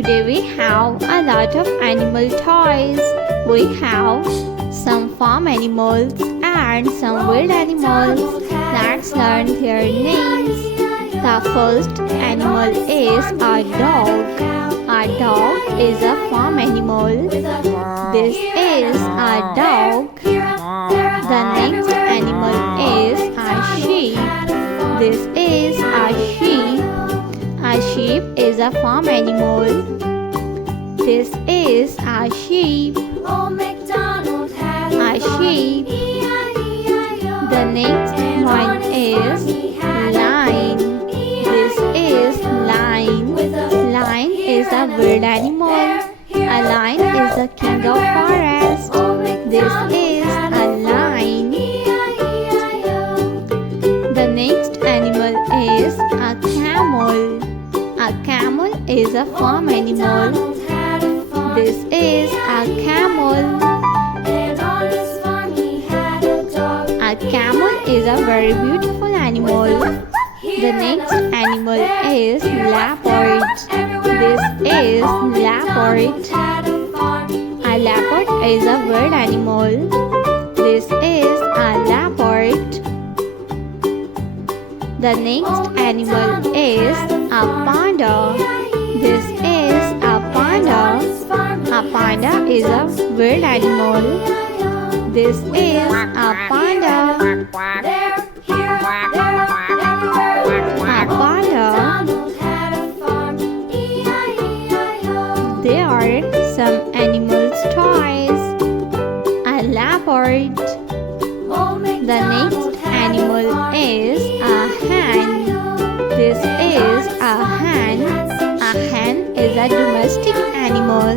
today we have a lot of animal toys. We have some farm animals and some wild animals. Let's learn their names. The first animal is a dog. A dog is a farm animal. This is a dog. The next animal is a sheep. This is a sheep. A sheep is a farm animal. This is a sheep. A sheep. The next one is lion. This is lion. Lion is a wild animal. A lion is the king of forest. This is a lion. The next animal is a camel. A camel is a farm animal. This is a camel. A camel is a very beautiful animal. The next animal is leopard. This is leopard. A leopard is a wild animal. This is a leopard. The next animal is a panda. This is a panda. A panda is a wild animal. This is a panda. A panda. There are some animals' toys. A leopard. The next animal is a hen. This is a hen. A hen is a domestic animal.